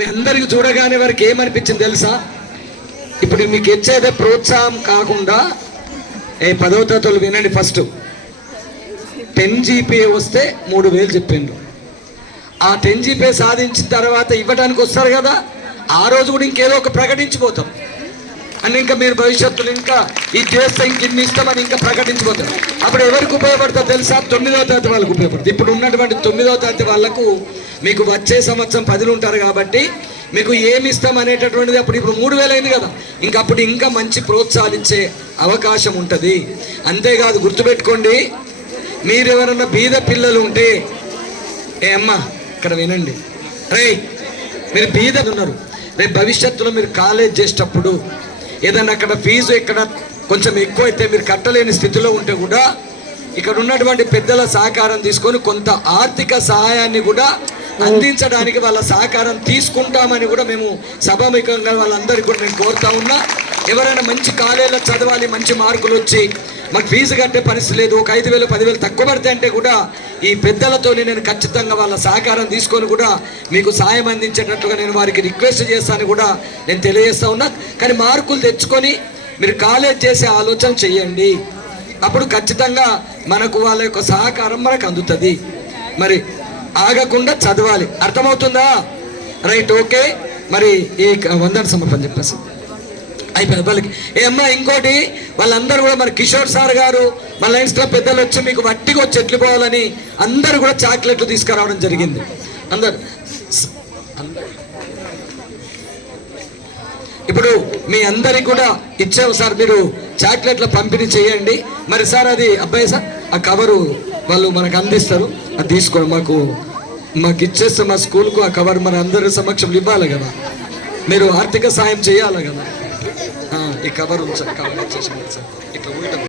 మీ అందరికి చూడగానే వారికి ఏమనిపించింది తెలుసా? ఇప్పుడు మీకు ఇచ్చేదే ప్రోత్సాహం కాకుండా ఏ పదవ తరగతులు వినండి ఫస్ట్ టెన్ జీపీఏ వస్తే మూడు వేలు చెప్పిండు ఆ టెన్ జీపీఏ సాధించిన తర్వాత ఇవ్వడానికి వస్తారు కదా? ఆ రోజు కూడా ఇంకేదో ఒక ప్రకటించిపోతాం. అని ఇంకా మీరు భవిష్యత్తులో ఇంకా ఇది చేస్తే ఇంక ఇన్ని ఇస్తామని ఇంకా ప్రకటించబోతారు అప్పుడు ఎవరికి ఉపయోగపడుతుందో తెలుసా? తొమ్మిదవ తరగతి వాళ్ళకు ఉపయోగపడుతుంది. ఇప్పుడు ఉన్నటువంటి తొమ్మిదవ తరగతి వాళ్ళకు మీకు వచ్చే సంవత్సరం పదిలు ఉంటారు కాబట్టి మీకు ఏమి ఇస్తాం అనేటటువంటిది అప్పుడు ఇప్పుడు మూడు వేలు అయింది కదా. ఇంకా అప్పుడు ఇంకా మంచి ప్రోత్సాహించే అవకాశం ఉంటుంది. అంతేకాదు గుర్తుపెట్టుకోండి మీరు ఎవరన్నా బీద పిల్లలు ఉంటే ఏ అమ్మ ఇక్కడ వినండి. రే మీరు బీద ఉన్నారు. రేపు భవిష్యత్తులో మీరు కాలేజ్ చేసేటప్పుడు ఏదైనా అక్కడ ఫీజు ఇక్కడ కొంచెం ఎక్కువ అయితే మీరు కట్టలేని స్థితిలో ఉంటే కూడా ఇక్కడ ఉన్నటువంటి పెద్దల సహకారం తీసుకొని కొంత ఆర్థిక సహాయాన్ని కూడా అందించడానికి వాళ్ళ సహకారం తీసుకుంటామని కూడా మేము సభాముఖంగా వాళ్ళందరికీ కూడా నేను కోరుతా ఉన్నా. ఎవరైనా మంచి కాలేజీలో చదవాలి మంచి మార్కులు వచ్చి మాకు ఫీజు కట్టే పరిస్థితి లేదు. ఒక ఐదు వేలు పదివేలు తక్కువ పడితే అంటే కూడా ఈ పెద్దలతో నేను ఖచ్చితంగా వాళ్ళ సహకారం తీసుకొని కూడా మీకు సాయం అందించేటట్టుగా నేను వారికి రిక్వెస్ట్ చేస్తాను కూడా నేను తెలియజేస్తా ఉన్నా. కానీ మార్కులు తెచ్చుకొని మీరు కాలేజ్ చేసే ఆలోచన చేయండి. అప్పుడు ఖచ్చితంగా మనకు వాళ్ళ యొక్క సహకారం మనకు అందుతుంది. మరి ఆగకుండా చదవాలి. అర్థమవుతుందా? Right okay. మరి ఈ వందన సమర్పణ చెప్పేసి. అయిపోయింది వాళ్ళకి ఏ అమ్మా ఇంకోటి వాళ్ళందరూ కూడా మరి కిషోర్ సార్ గారు మన లైన్స్ క్లబ్ పెద్దలు వచ్చి మీకు వట్టిగా వచ్చి పోవాలని అందరూ కూడా చాక్లెట్లు తీసుకురావడం జరిగింది. అందరు. అందరు. ఇప్పుడు మీ అందరికి కూడా ఇచ్చాము సార్ మీరు చాక్లెట్ల పంపిణీ చేయండి. మరి సార్ అది అబ్బాయి సార్ ఆ కవరు వాళ్ళు మనకు అందిస్తారు. అది తీసుకోండి మాకు మాకు ఇచ్చేస్తే మా స్కూల్కు ఆ కవర్ మన అందరి సమక్షంలో ఇవ్వాలి కదా. మీరు ఆర్థిక సాయం చేయాలి కదా. ఈ కవర్ ఉంచారు కవర్ ఇచ్చేసి సార్. ఇట్లా ఉంటాం